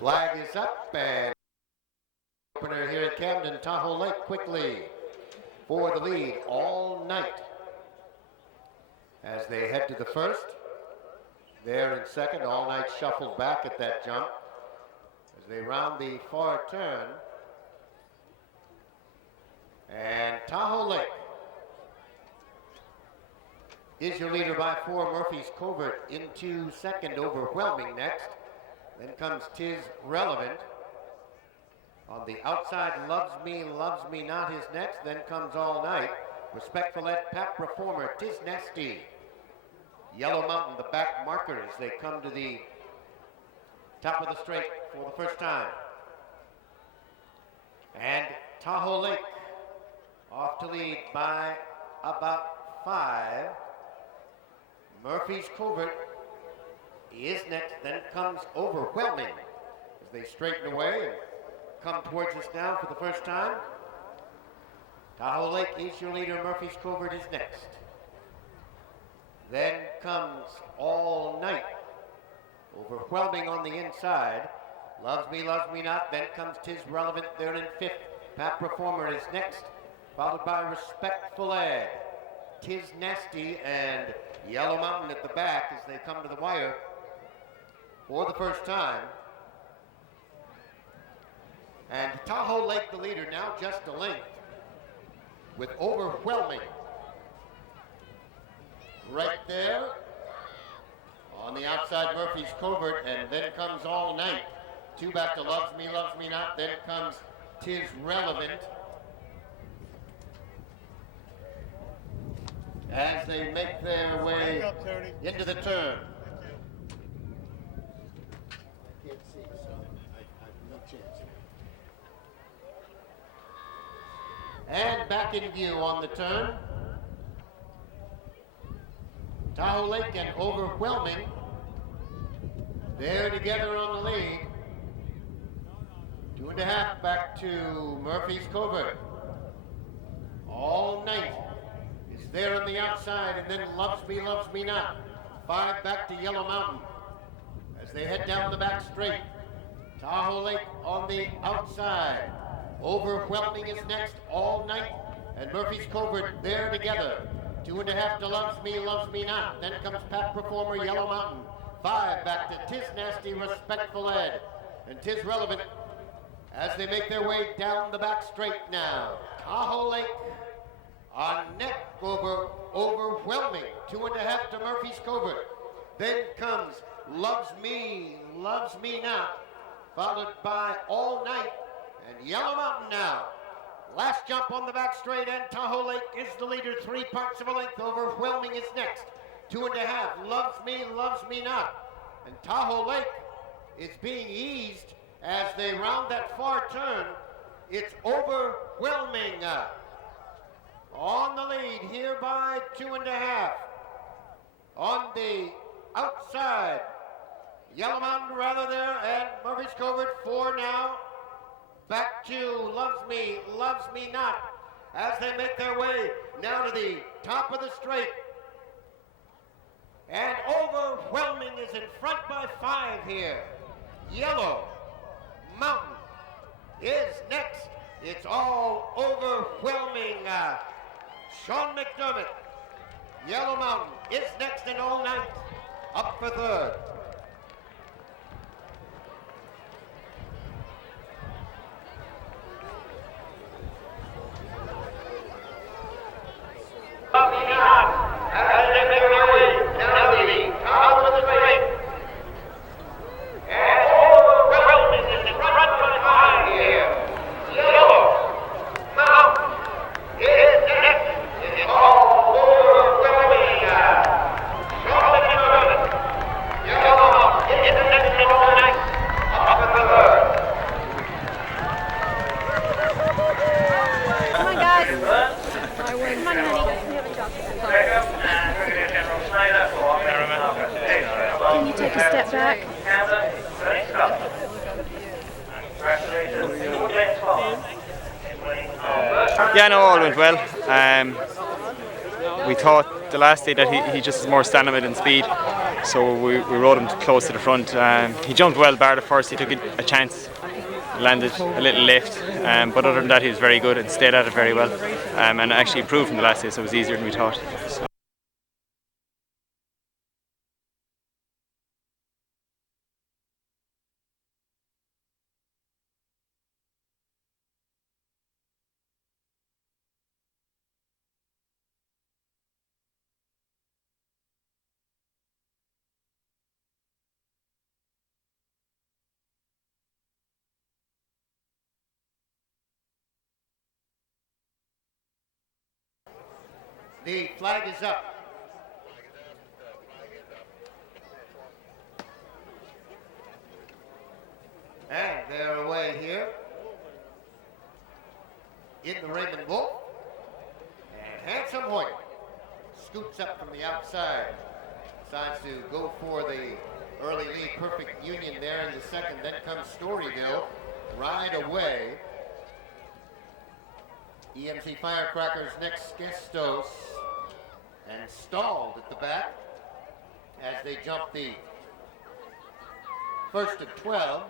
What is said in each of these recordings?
Flag is up, and opener here at Camden, Tahoe Lake quickly for the lead all night. As they head to the first, there in second, all night shuffled back at that jump. As they round the far turn, and Tahoe Lake is your leader by 4. Murphy's Covert into second, overwhelming next. Then comes Tis Relevant. On the outside, Loves Me Not is next. Then comes All Night. Respectful Ed, Pap Reformer, Tis Nasty. Yellow Mountain, the back marker as they come to the top of the straight for the first time. And Tahoe Lake off to lead by about 5. Murphy's Covert is next, then comes Overwhelming as they straighten away and come towards us now for the first time. Tahoe Lake is your leader, Murphy's Covert is next. Then comes All Night, Overwhelming on the inside. Loves Me Not, then comes Tis Relevant there in 5th. Pap Reformer is next, followed by Respectful Ed, Tis Nasty, and Yellow Mountain at the back as they come to the wire for the first time. And Tahoe Lake, the leader, now just a length with Overwhelming right there. On the outside, Murphy's Covert, and then comes All Night. 2 back to Loves Me Not, then comes Tis Relevant. As they make their way into the turn. I can't see, so I have no chance. And back in view on the turn. Tahoe Lake and Overwhelming. They're together on the lead. 2.5 back to Murphy's Covert. All Night is there on the outside, and then Loves Me Not. 5 back to Yellow Mountain as they head down the back straight. Tahoe Lake on the outside. Overwhelming is next, All Night, and Murphy's Covert there together. 2.5 to Loves Me Not. Then comes Pap Reformer, Yellow Mountain. 5 back to Tis Nasty, Respectful Ed, and Tis Relevant as they make their way down the back straight now. Tahoe Lake on neck over Overwhelming. 2.5 to Murphy's Covert. Then comes Loves Me Not, followed by All Night and Yellow Mountain now. Last jump on the back straight, and Tahoe Lake is the leader, 3 parts of a length. Overwhelming is next. 2.5, Loves Me Not. And Tahoe Lake is being eased as they round that far turn. It's Overwhelming on the lead here by 2.5. On the outside, Yellow Mountain rather there, and Murphy's Covert 4 now. Back to Loves Me Not as they make their way now to the top of the straight. And Overwhelming is in front by 5 here. Yellow Mountain is next. It's all Overwhelming. Sean McDermott, Yellow Mountain is next, and All Night up for 3rd. As they make their way down the top of the straight. And Overwhelming is in front by 5 here. Yellow Mountain is next. It's all Overwhelming. Sean McDermott, Yellow Mountain is next, and All Night up for 3rd. Come on, guys. Come on, honey. Can you take a step back? Yeah, no, all went well. we thought the last day that he just is more stamina than speed, so we rode him close to the front. He jumped well, bar the first, he took a chance, landed a little lift, but other than that he was very good and stayed at it very well, and actually improved from the last day, so it was easier than we thought. So. The flag is up. And they're away here in the Raymond Woolfe. And Handsome Hoyt scoots up from the outside. Decides to go for the early lead. Perfect Union there in the second. Then comes Storyville right away. EMC Firecrackers next, Gestos, and Stalled at the back as they jump the first of 12.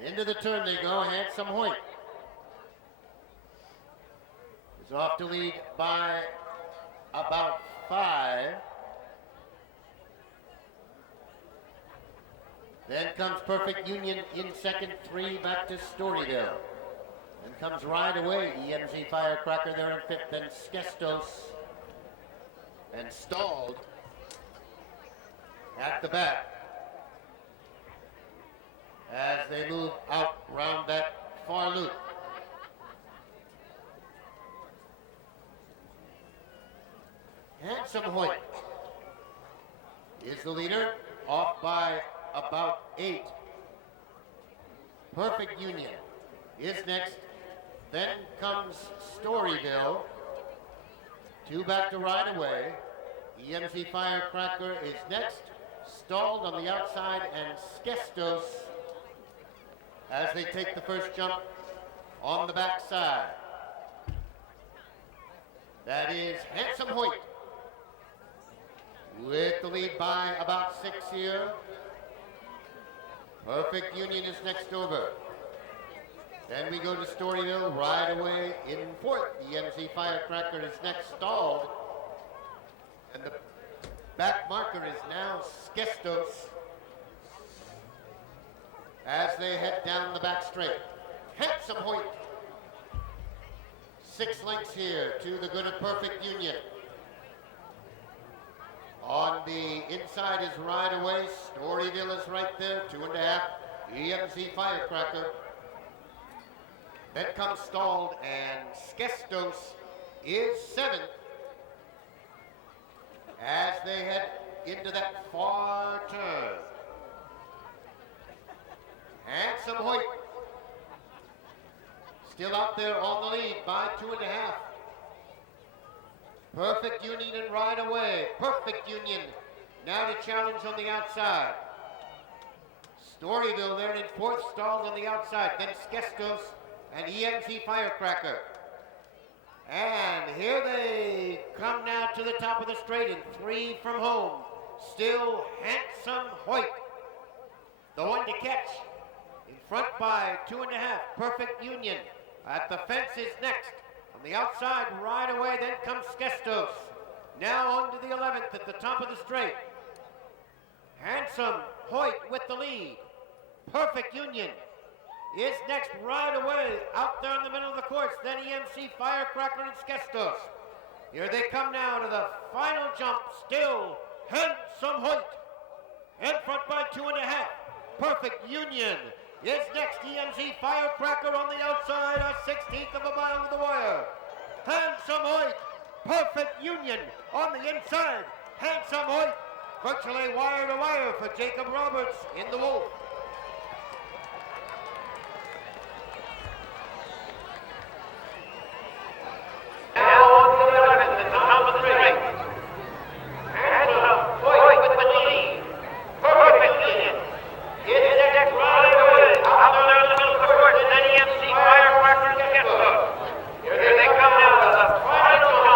And into the turn they go. Handsome Hoyt is off to lead by about 5. Then comes Perfect Union in second, 3 back to Storyville. Then comes right away EMC Firecracker there in fifth, then Skestos and Stalled at the back as they move out round that far loop. Handsome Hoyt is the leader, off by about 8. Perfect Union is next. Then comes Storyville. 2 back to right away. EMC Firecracker is next. Stalled on the outside, and Skestos as they take the first jump on the backside. That is Handsome Hoyt with the lead by about 6 here. Perfect Union is next over. Then we go to Storyville right away in fourth. EMC Firecracker is next, Stalled. And the back marker is now Skestos as they head down the back straight. Handsome Hoyt. 6 lengths here to the good of Perfect Union. On the inside is right away. Storyville is right there, 2.5. EMC Firecracker. Then comes Stalled, and Skestos is 7th as they head into that far turn. Handsome Hoyt still out there on the lead by 2.5. Perfect Union and right away. Perfect Union now to challenge on the outside. Storyville there in fourth, Stalled on the outside. Then Skestos and EMC Firecracker. And here they come now to the top of the straight in 3 from home. Still Handsome Hoyt, the one to catch. In front by 2.5, Perfect Union. At the fence is next. On the outside right away, then comes Skestos. Now on to the 11th at the top of the straight. Handsome Hoyt with the lead. Perfect Union is next right away, out there in the middle of the course. Then EMC Firecracker and Skestos. Here they come now to the final jump. Still Handsome Hoyt. In front by 2.5. Perfect Union is next. EMC Firecracker on the outside, a 1/16 of a mile to the wire. Handsome Hoyt. Perfect Union on the inside. Handsome Hoyt virtually wire to wire for Jacob Roberts in the Woolfe. Here they come now to the final jump.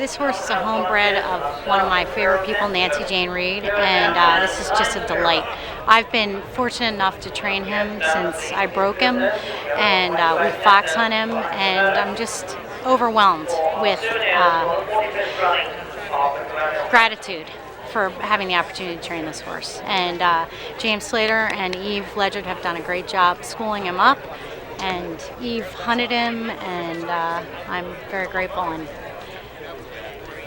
This horse is a homebred of one of my favorite people, Nancy Jane Reed, and this is just a delight. I've been fortunate enough to train him since I broke him, and we fox hunt him, and I'm just overwhelmed with gratitude for having the opportunity to train this horse. And James Slater and Eve Ledgett have done a great job schooling him up, and Eve hunted him, and I'm very grateful, and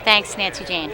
thanks, Nancy Jane.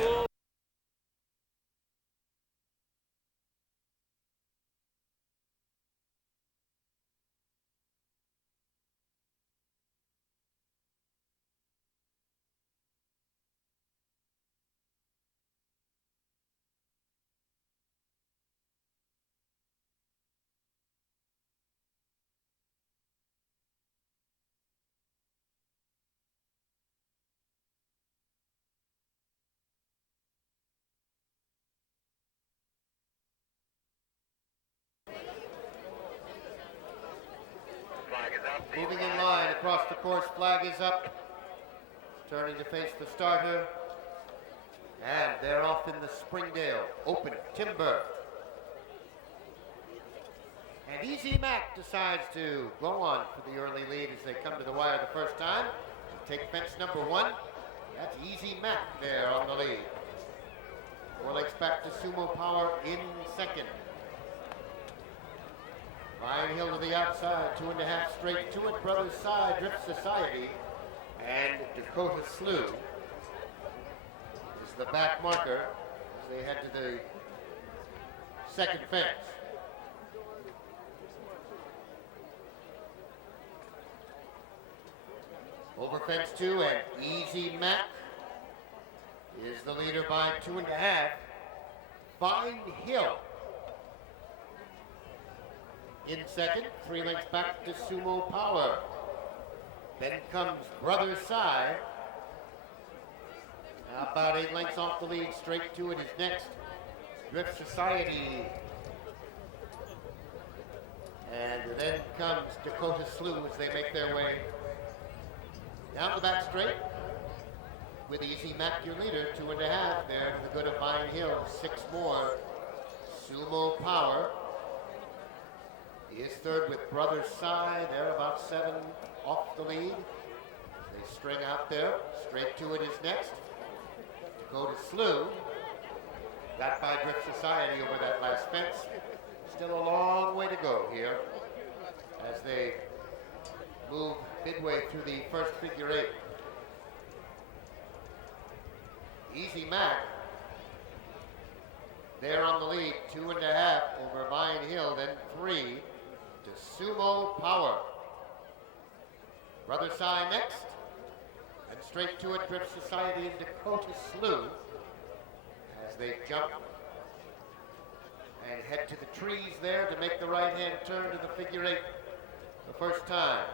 Moving in line across the course, flag is up. Turning to face the starter. And they're off in the Springdale Open Timber. And Easy Mac decides to go on for the early lead as they come to the wire the first time. Take fence number 1. That's Easy Mac there on the lead. 4 lengths back to Sumo Power in second. Ryan Hill to the outside, 2.5 straight to it. Brothers side, Drift Society, and Dakota Slew is the back marker as they head to the second fence. Over fence 2, and Easy Mac is the leader by 2.5. Vine Hill in second, 3 lengths back to Sumo Power. Then comes Brothers Side. About 8 lengths off the lead, straight to it is next. Drift Society. And then comes Dakota Slew as they make their way down the back straight. With Easy Mac, your leader, 2.5 there to the good of Vine Hill, 6 more. Sumo Power is third with Brothers Side. They're about 7 off the lead. They string out there. Straight to it is next. Dakota Slew. Got by Drift Society over that last fence. Still a long way to go here as they move midway through the first figure 8. Easy Mac there on the lead, 2.5 over Vine Hill, then 3 to Sumo Power. Brother Side next, and straight to it, Drift Society and Dakota Slew as they jump and head to the trees there to make the right-hand turn to the figure 8 the first time.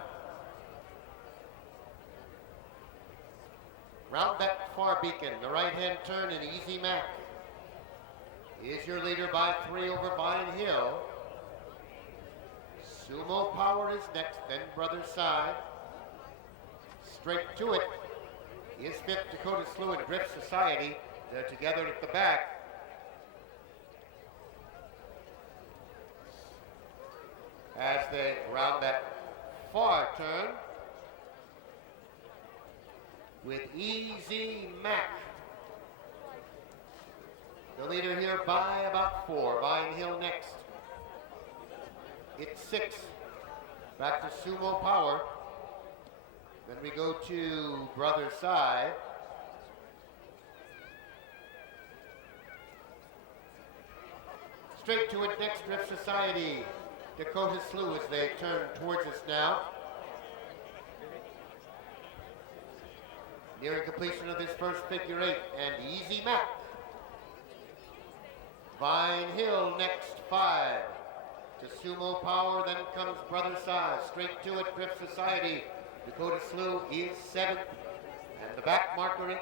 Round that far beacon, the right-hand turn, and Easy Mac is your leader by 3 over Vine Hill. Sumo Power is next, then Brothers Side. Straight to it is 5th Dakota Slew and Drift Society. They're together at the back. As they round that far turn with Easy Mac, the leader here by about 4. Vine Hill next. It's 6. Back to Sumo Power. Then we go to Brothers Side. Straight to it next, Drift Society. Dakota Slew as they turn towards us now. Nearing completion of this first figure 8, and Easy Mac. Vine Hill next, 5 to Sumo Power, then comes Brother Side. Straight to it, Drift Society. Dakota Slew is 7th, and the back marker at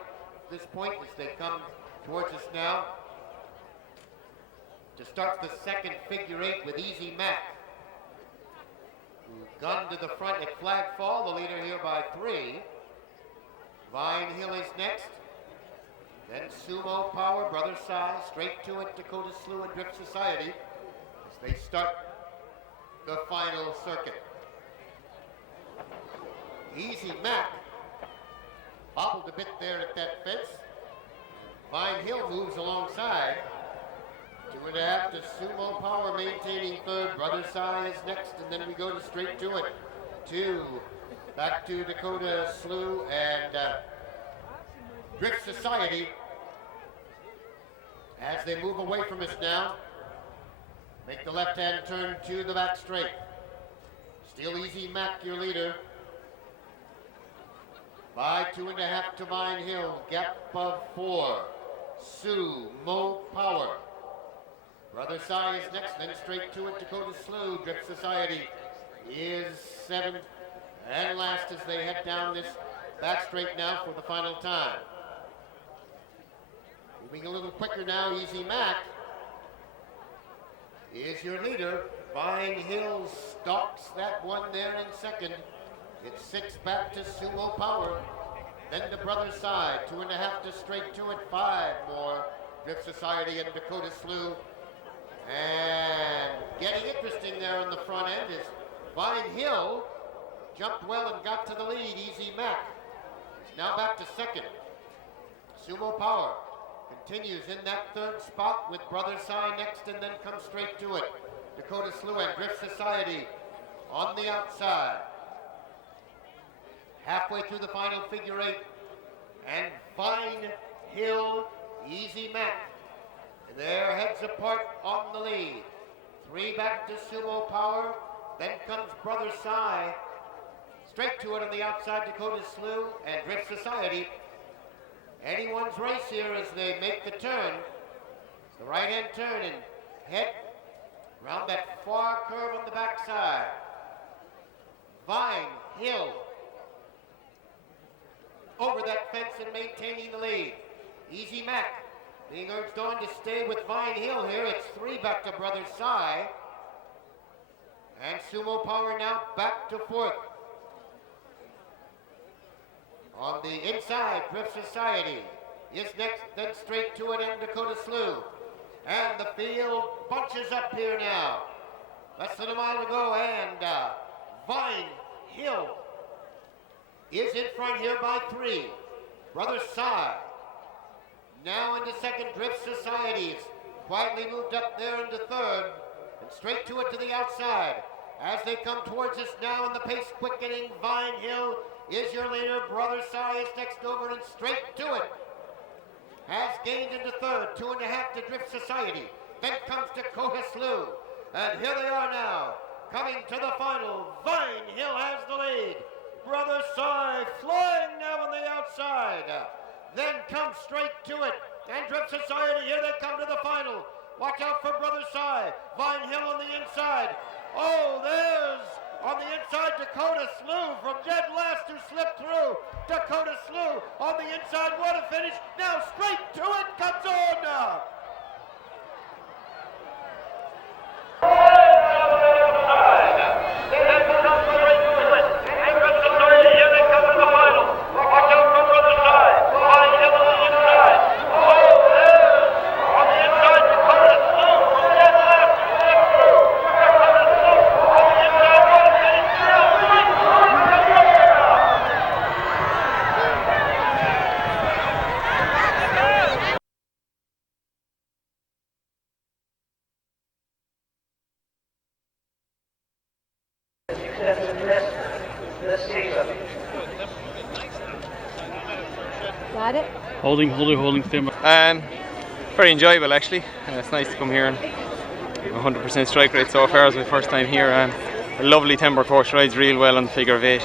this point as they come towards us now to start the second figure 8 with Easy Mac, who's gone to the front at flag fall, the leader here by 3. Vine Hill is next, Then Sumo Power, Brother Sai, straight to it, Dakota Slew and Drift Society as they start the final circuit. Easy Mac bobbled a bit there at that fence. Vine Hill moves alongside. 2.5 to Sumo Power maintaining third. Brother Sai is next, and then we go to straight to it. 2 back to Dakota Slew and Drift Society as they move away from us now. Make the left-hand turn to the back straight. Still Easy Mac, your leader. By 2.5 to Vine Hill, gap of 4. Sumo Power. Brother Sai is next, then straight to it, Dakota Slew. Drift Society is 7th and last as they head down this back straight now for the final time. Moving a little quicker now, Easy Mac is your leader. Vine Hill stalks that one there in second. It's 6 back to Sumo Power. Then the Brother Side, 2.5 to straight to it, 5 more. Drift Society and Dakota Slew. And getting interesting there on the front end is Vine Hill jumped well and got to the lead. Easy Mac is now back to second. Sumo Power continues in that third spot with Brother Sai next and then comes straight to it. Dakota Slew and Drift Society on the outside. Halfway through the final figure 8 and Vine Hill, Easy Mac. Their heads apart on the lead. 3 back to Sumo Power. Then comes Brother Sai. Straight to it on the outside, Dakota Slew and Drift Society. Anyone's race here as they make the turn. The right-hand turn and head around that far curve on the backside. Vine Hill over that fence and maintaining the lead. Easy Mac being urged on to stay with Vine Hill here. It's 3 back to Brother Sai. And Sumo Power now back to 4th. On the inside, Drift Society is next, then straight to it and Dakota Slew. And the field bunches up here now. Less than a mile to go and Vine Hill is in front here by 3. Brother Sai now into second. Drift Society quietly moved up there into third and straight to it to the outside. As they come towards us now in the pace quickening, Vine Hill is your leader. Brother Sai is next over and straight to it. Has gained into third, 2.5 to Drift Society. Then comes Dakota Slew. And here they are now, coming to the final. Vine Hill has the lead. Brother Sai flying now on the outside. Then comes straight to it. And Drift Society, here they come to the final. Watch out for Brother Sai. Vine Hill on the inside. Oh, there's on the inside Dakota Slew from dead last who slipped through. Dakota Slew on the inside. What a finish. Now straight to it comes on now. Got it? Holding, stand by. Very enjoyable actually. It's nice to come here and 100% strike rate so far as my first time here. A lovely timber course, rides real well on the figure of 8.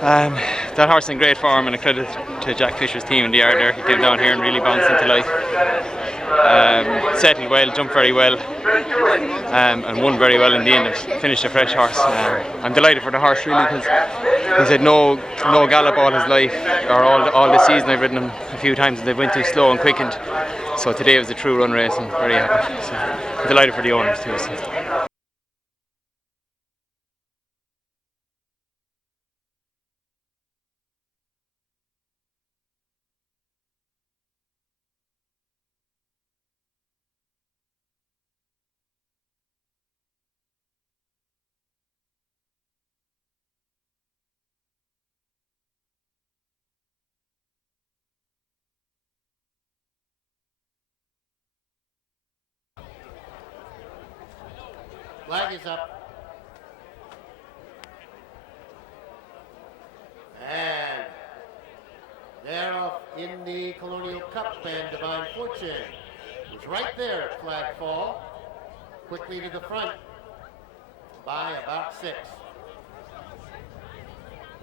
That horse in great form, and a credit to Jack Fisher's team in the yard there. He came down here and really bounced into life. Settled well, jumped very well, and won very well in the end. Finished a fresh horse. I'm delighted for the horse really, because he's had no gallop all his life, or all this season. I've ridden him a few times and they went too slow and quickened. So today was a true run race and very happy. So I'm delighted for the owners too. So. Flag is up. And they're off in the Colonial Cup, and Divine Fortune was right there at flag fall, quickly to the front by about 6.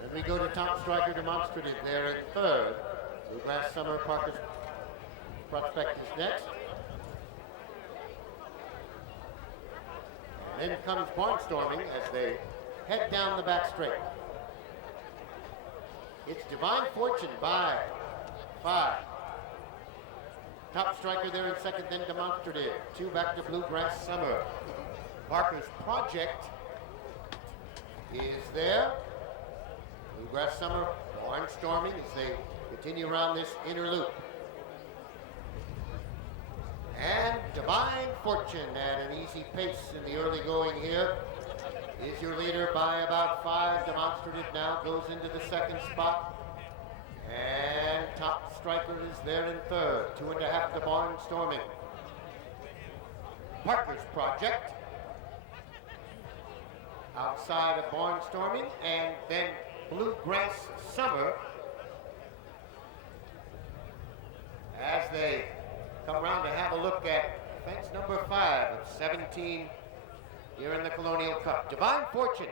Then we go to Top Striker Demonstrative there at 3rd. Bluegrass Summer Parker's Prospect is next. And then comes Barnstorming as they head down the back straight. It's Divine Fortune by 5. Top Striker there in 2nd, then Demonstrative. 2 back to Bluegrass Summer. Parker's Project is there. Bluegrass Summer, Barnstorming as they continue around this inner loop. And Divine Fortune at an easy pace in the early going here is your leader by about 5. Demonstrative now goes into the 2nd spot. And Top Striker is there in 3rd. 2.5 to Barnstorming. Parker's Project outside of Barnstorming, and then Bluegrass Summer as they come around to have a look at fence number 5 of 17 here in the Colonial Cup. Divine Fortune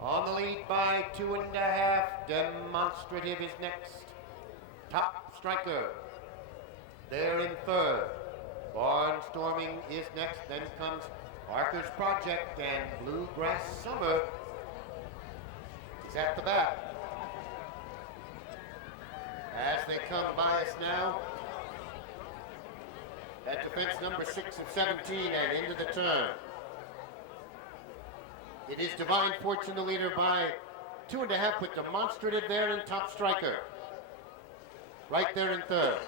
on the lead by 2.5. Demonstrative is next. Top Striker there in 3rd. Barnstorming is next. Then comes Parker's Project, and Bluegrass Summer is at the back. As they come by us now at the fence number 6 of 17 and into the turn. It is Divine Fortune the leader by 2.5 with Demonstrative there in Top Striker. Right there in 3rd.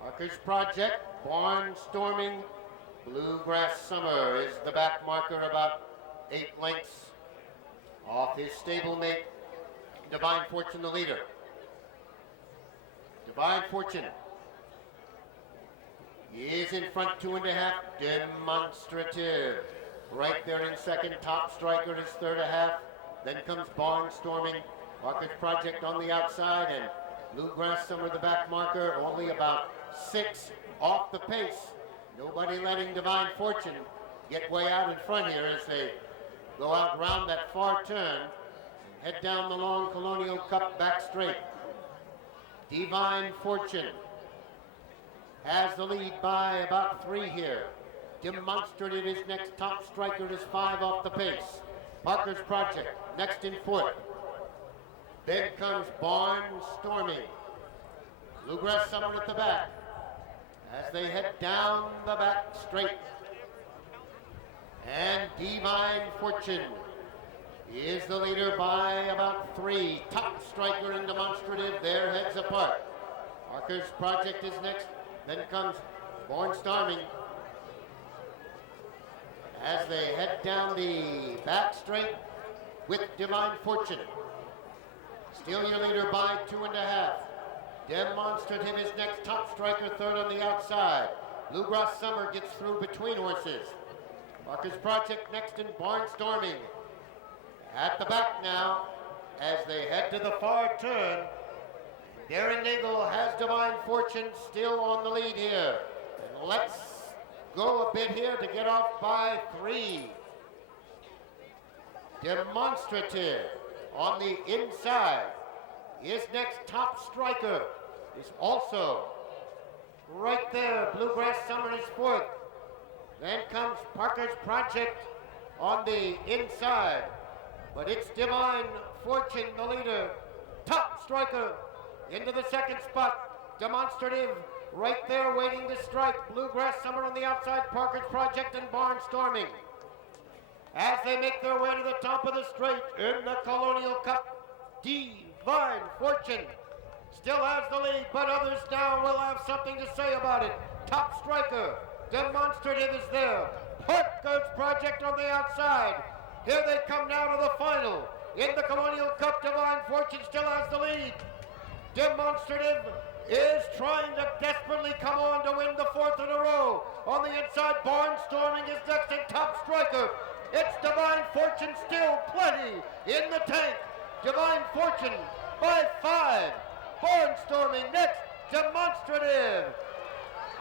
Parker's Project, Barnstorming, Bluegrass Summer is the back marker, about 8 lengths off his stablemate. Divine Fortune the leader. Divine Fortune is in front, 2.5. Demonstrative right there in 2nd. Top Striker is 3.5. Then comes Barnstorming. Parker's Project on the outside, and Bluegrass Summer the back marker, only about 6 off the pace. Nobody letting Divine Fortune get way out in front here as they go out around that far turn, head down the long Colonial Cup back straight. Divine Fortune has the lead by about 3 here. Demonstrative is next. Top Striker is 5 off the pace. Parker's Project next in 4th. Then comes Barnstorming. Bluegrass Summer at the back as they head down the back straight. And Divine Fortune is the leader by about 3. Top Striker and Demonstrative, their heads apart. Parker's Project is next. Then comes Barnstorming as they head down the back straight with Divine Fortune. Still your leader by 2.5. Demonstrative is next. Top Striker 3rd on the outside. Bluegrass Summer gets through between horses. Parker's Project next in Barnstorming. At the back now as they head to the far turn. Darren Nagel has Divine Fortune still on the lead here. And let's go a bit here to get off by 3. Demonstrative on the inside is next. Top Striker is also right there. Bluegrass Summer is 4th. Then comes Parker's Project on the inside. But it's Divine Fortune, the leader. Top Striker into the 2nd spot. Demonstrative right there waiting to strike. Bluegrass Summer on the outside. Parker's Project and Barnstorming as they make their way to the top of the straight in the Colonial Cup. Divine Fortune still has the lead, but others now will have something to say about it. Top Striker, Demonstrative is there. Parker's Project on the outside. Here they come now to the final. In the Colonial Cup, Divine Fortune still has the lead. Demonstrative is trying to desperately come on to win the 4th in a row. On the inside, Barnstorming is next in top striker. It's Divine Fortune still plenty in the tank. Divine Fortune by 5. Barnstorming next, Demonstrative.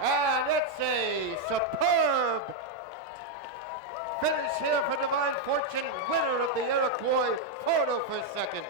And it's a superb finish here for Divine Fortune, winner of the Iroquois photo for second.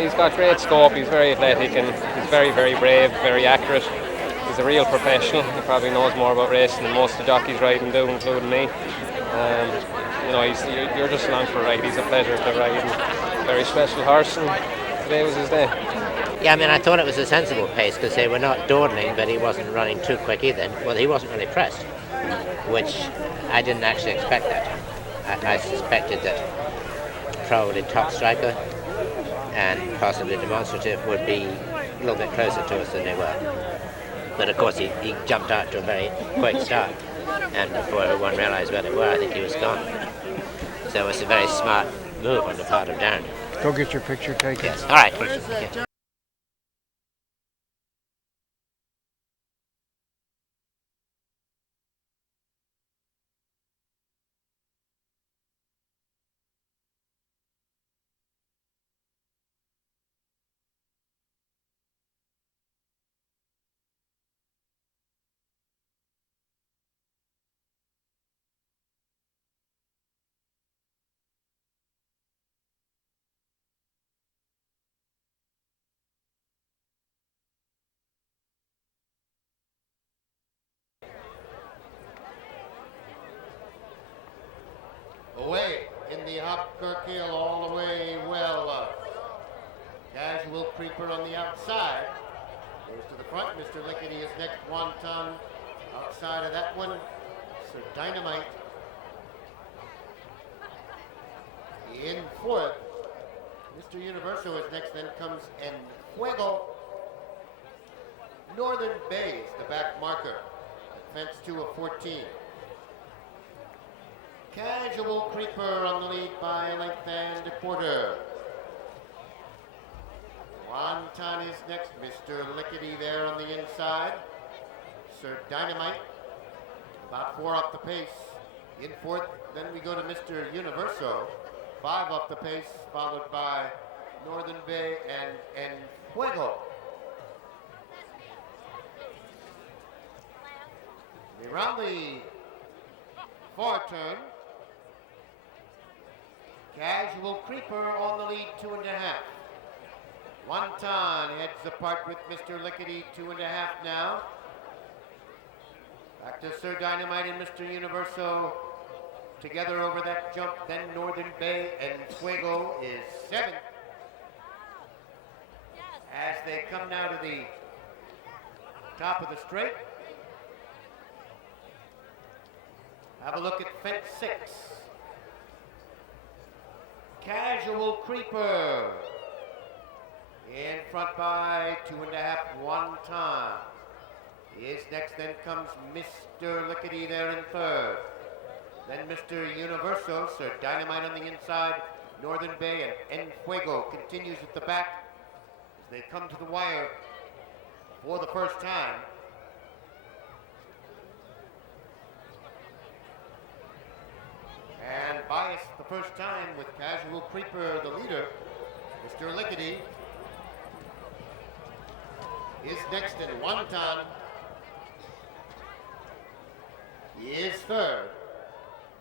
He's got great scope. He's very athletic and he's very, very brave, very accurate. He's a real professional. He probably knows more about racing than most of the jockeys riding do, including me. You're just along for a ride. He's a pleasure to ride. And very special horse, and today was his day. Yeah, I mean, I thought it was a sensible pace because they were not dawdling, but he wasn't running too quick either. Well, he wasn't really pressed, which I didn't actually expect that. I suspected that probably top striker and possibly Demonstrative would be a little bit closer to us than they were. But of course he jumped out to a very quick start, and before everyone realised where they were, I think he was gone. So it was a very smart move on the part of Darren. Go get your picture taken. Yes, all right. Okay. Away in the Hobkirk hill, all the way well. Casual creeper on the outside. Goes to the front. Mr. Lickety is next, Wonton. Outside of that one, Sir Dynamite. In fourth, Mr. Universo is next, then comes En Fuego. Northern Bay is the back marker. Fence 2 of 14. Casual creeper on the lead by a length and a quarter. Wonton is next. Mr. Lickety there on the inside. Sir Dynamite, about 4 off the pace. In fourth, then we go to Mr. Universo, 5 off the pace, followed by Northern Bay and En Fuego. Around the far turn, Casual creeper on the lead, 2.5. Wonton heads apart with Mr. Lickety, 2.5 now. Back to Sir Dynamite and Mr. Universo together over that jump. Then Northern Bay and Fuego is 7. As they come now to the top of the straight. Have a look at fence 6. Casual creeper. In front by 2.5, Wonton. Is next, then comes Mr. Lickety there in third. Then Mr. Universo, Sir Dynamite on the inside. Northern Bay and En Fuego continues at the back as they come to the wire for the first time. And bias the first time with Casual Creeper, the leader. Mr. Lickety is next, and Wonton is third.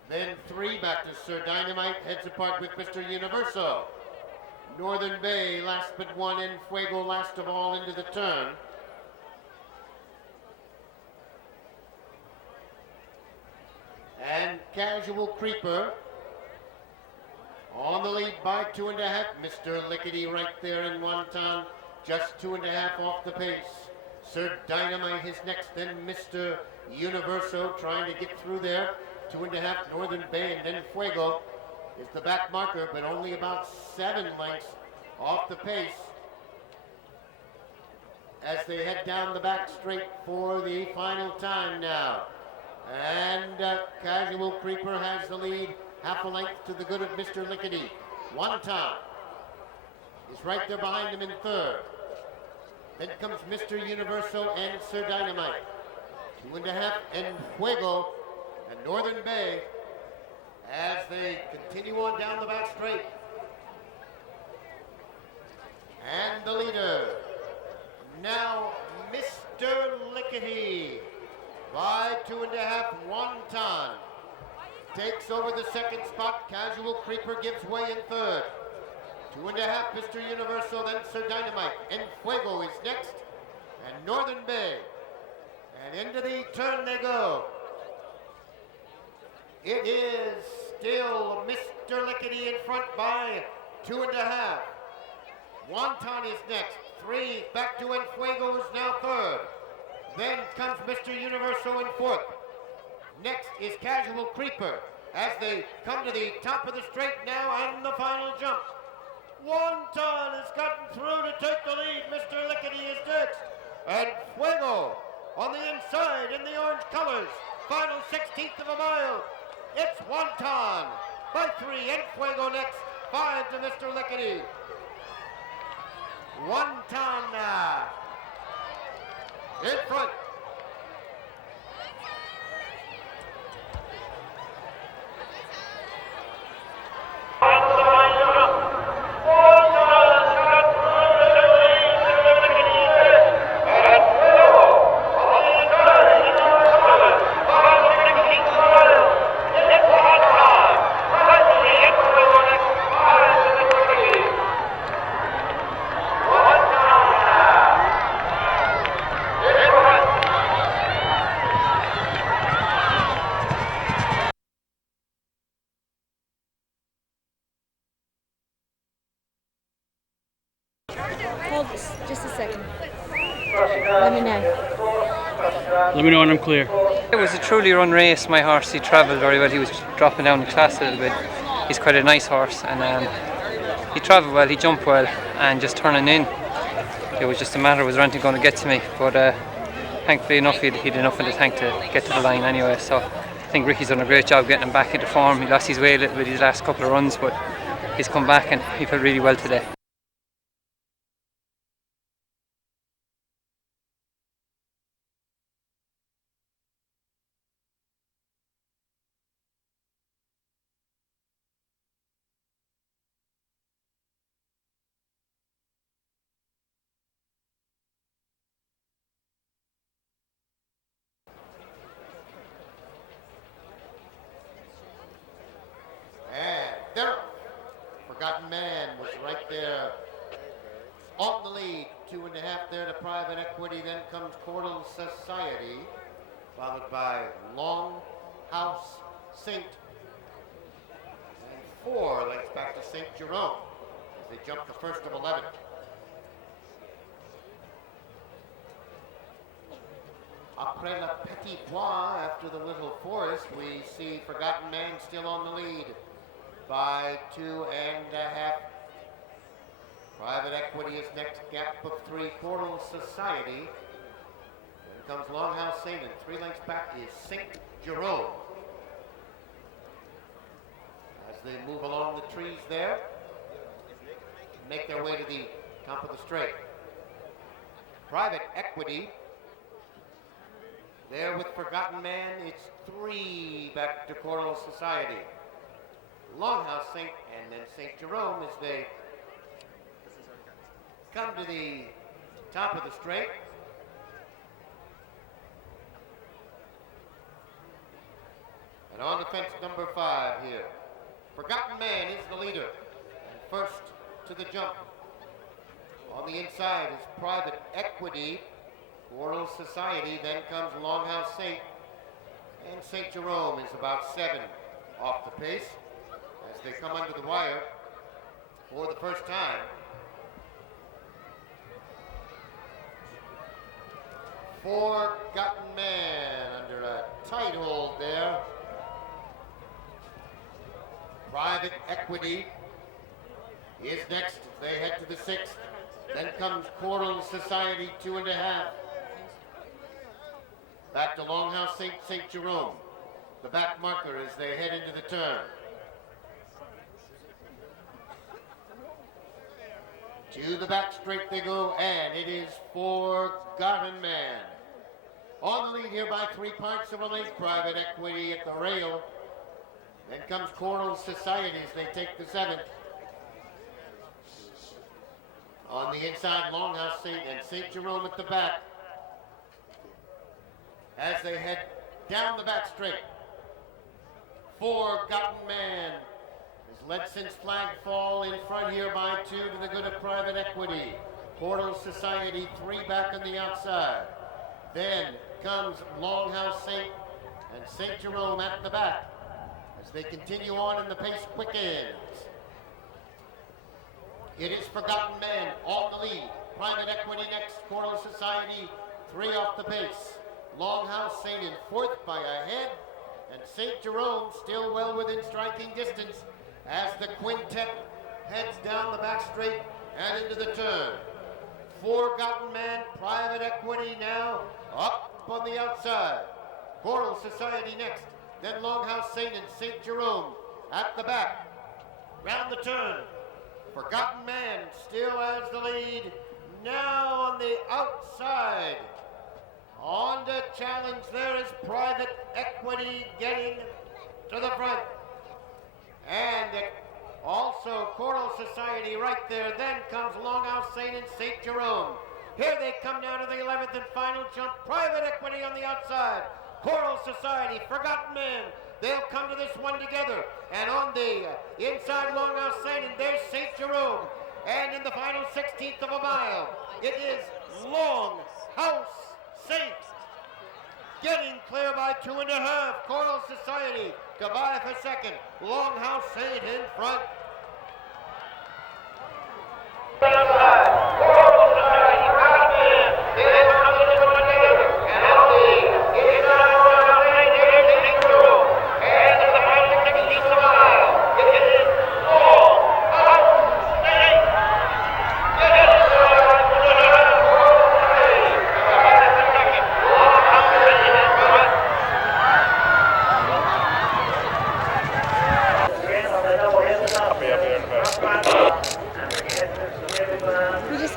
Then 3 back to Sir Dynamite, heads apart with Mr. Universo. Northern Bay last but one in, Fuego last of all into the turn. And Casual Creeper on the lead by 2.5. Mr. Lickety right there in Wonton, just 2.5 off the pace. Sir Dynamite is next, then Mr. Universo trying to get through there. 2.5 Northern Bay, and then Fuego is the back marker, but only about 7 lengths off the pace as they head down the back straight for the final time now. And Casual Creeper has the lead, half a length to the good of Mr. Lickety. Wonton is right there behind him in third. Then comes Mr. Universo and Sir Dynamite. 2.5 and Fuego and Northern Bay as they continue on down the back straight. And the leader, now Mr. Lickety by 2.5. Wonton takes over the second spot. Casual Creeper gives way in third. 2.5 Mr. Universal, then Sir Dynamite. And Fuego is next. And Northern Bay. And into the turn they go. It is still Mr. Lickety in front by 2.5. Wonton is next. 3 back to and Fuego is now third. Then comes Mr. Universo in fourth. Next is Casual Creeper as they come to the top of the straight now and the final jump. Wonton has gotten through to take the lead. Mr. Lickety is next. And Fuego on the inside in the orange colors. Final 16th of a mile. It's Wonton by 3 and Fuego next. 5 to Mr. Lickety. Wonton now in front. Hold just a second. Let me know. Let me know when I'm clear. It was a truly run race. My horse, he travelled very well. He was dropping down the class a little bit. He's quite a nice horse, and he travelled well, he jumped well, and just turning in, it was just a matter, was Ranty going to get to me? But thankfully enough, he'd enough in the tank to get to the line anyway. So I think Ricky's done a great job getting him back into form. He lost his way a little bit his last couple of runs, but he's come back and he felt really well today. And there, Forgotten Man was right there on the lead. 2.5 there to Private Equity. Then comes Cordal Society, followed by Long House Saint. And 4 lengths back to St. Jerome as they jump the first of 11. Après la Petit Bois, after the Little Forest, we see Forgotten Man still on the lead by 2.5. Private Equity is next, gap of 3, Cordal Society. Then comes Longhouse Saint, and 3 lengths back is St. Jerome. As they move along the trees there, make their way to the top of the straight. Private Equity, there with Forgotten Man, it's 3 back to Cordal Society. Longhouse Saint and then St. Jerome as they come to the top of the straight. And on to fence number 5 here. Forgotten Man is the leader. And first to the jump. On the inside is Private Equity, Coral Society, then comes Longhouse Saint, and St. Jerome is about 7 off the pace as they come under the wire for the first time. Forgotten Man under a tight hold there. Private Equity is next. They head to the 6th. Then comes Coral Society, 2.5. Back to Longhouse St. Jerome. The back marker as they head into the turn. To the back straight they go, and it is Forgotten Man. On the lead here by 3 parts of a length, Private Equity at the rail. Then comes Coral Society as they take the 7th. On the inside, Longhouse Saint and St. Jerome at the back as they head down the back straight. Forgotten Man has led since flagfall, in front here by 2 to the good of Private Equity. Coral Society 3 back on the outside. Then comes Longhouse Saint and St. Jerome at the back as they continue on and the pace quickens. It is Forgotten Man on the lead. Private Equity next, Coral Society 3 off the pace. Longhouse Saint in 4th by a head, and St. Jerome still well within striking distance as the quintet heads down the back straight and into the turn. Forgotten Man, Private Equity now up on the outside. Coral Society next, then Longhouse Saint and St. Jerome at the back. Round the turn. Forgotten Man still has the lead. Now on the outside. On to challenge, there is Private Equity getting to the front. And also Coral Society right there. Then comes Longhouse Saint and St. Jerome. Here they come now to the 11th and final jump. Private Equity on the outside. Coral Society, Forgotten Man. They'll come to this one together. And on the inside, Longhouse Saint, and there's St. Jerome. And in the final 16th of a mile, it is Longhouse Saint getting clear by 2.5. Coral Society to vie for second. Longhouse Saint in front.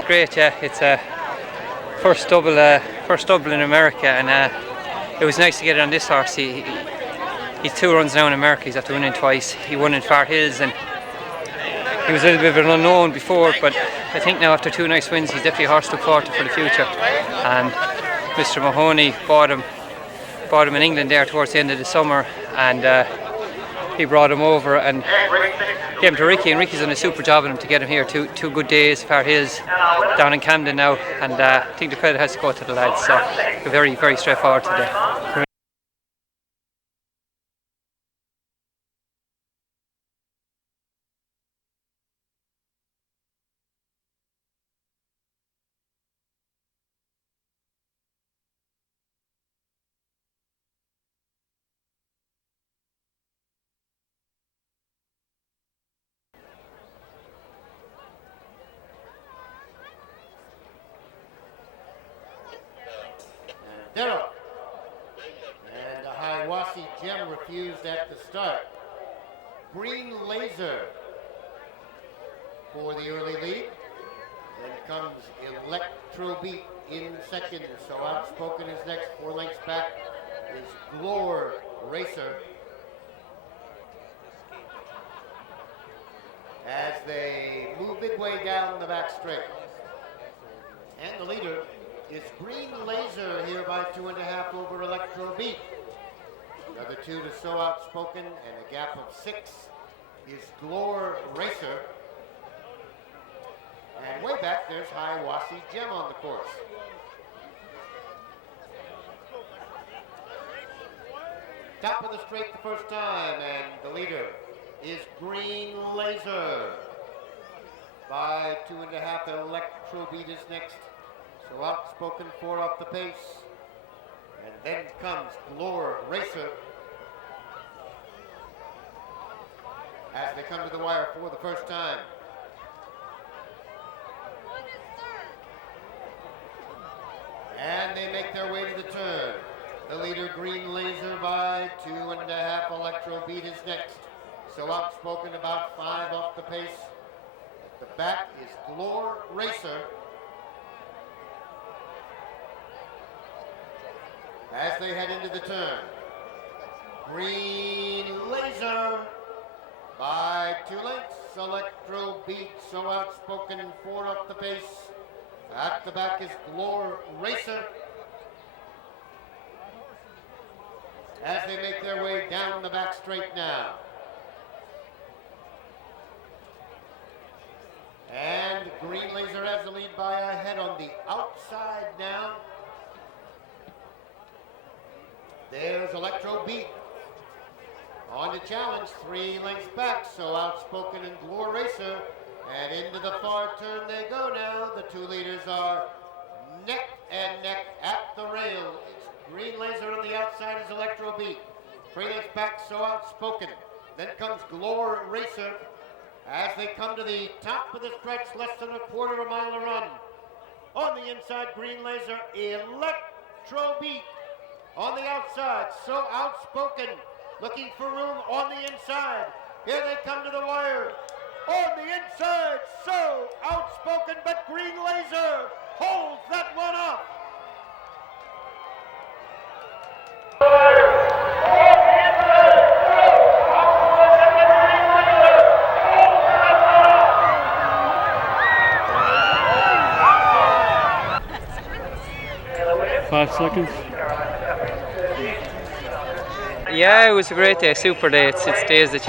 Great, yeah. It's a first double in America, and it was nice to get it on this horse. He's 2 runs now in America. He's after winning twice. He won in Far Hills, and he was a little bit of an unknown before, but I think now after 2 nice wins, he's definitely a horse to look forward to for the future. And Mr. Mahoney bought him in England there towards the end of the summer, and he brought him over and gave him to Ricky, and Ricky's done a super job on him to get him here. Two good days, Far Hills, down in Camden now, and I think the credit has to go to the lads. So very, very straightforward today. Darrow. And Hiawassee Gem refused at the start. Green Laser for the early lead. Then comes Electro Beat in second. So Outspoken is next. 4 lengths back is Glore Racer. As they move midway down the back straight. And the leader is Green Laser here by 2.5 over Electro Beat. Another 2 to So Outspoken, and a gap of 6 is Glore Racer. back, there's Hiawassee Jim on the course. Top of the straight the first time, and the leader is Green Laser. By 2.5, Electrobeat is next. So Outspoken 4 off the pace. And then comes Glore Racer as they come to the wire for the first time. And they make their way to the turn. The leader, Green Laser, by 2.5. Electrobeat is next. So Outspoken about 5 off the pace. At the back is Glore Racer. As they head into the turn, Green Laser by 2 lengths. Electrobeat, so Outspoken 4 off the pace. At the back is Glore Racer. As they make their way down the back straight now. And Green Laser has the lead by a head on the outside now. There's Electrobeat on the challenge, 3 lengths back, so Outspoken and Glore Racer. And into the far turn they go now. The 2 leaders are neck and neck at the rail. It's Green Laser on the outside is Electrobeat. 3 lengths back, so Outspoken. Then comes Glore Racer. As they come to the top of the stretch, less than a quarter of a mile to run. On the inside, Green Laser, Electrobeat. On the outside, so Outspoken, looking for room on the inside. Here they come to the wire. On the inside, so Outspoken, but Green Laser holds that one up. Five seconds. Yeah, it was a great day, super day. It's days that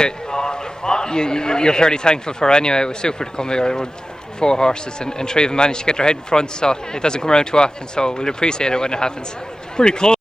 you're fairly thankful for anyway. It was super to come here. There were 4 horses and 3 of them managed to get their head in front, so it doesn't come around too often, so we'll appreciate it when it happens. Pretty close.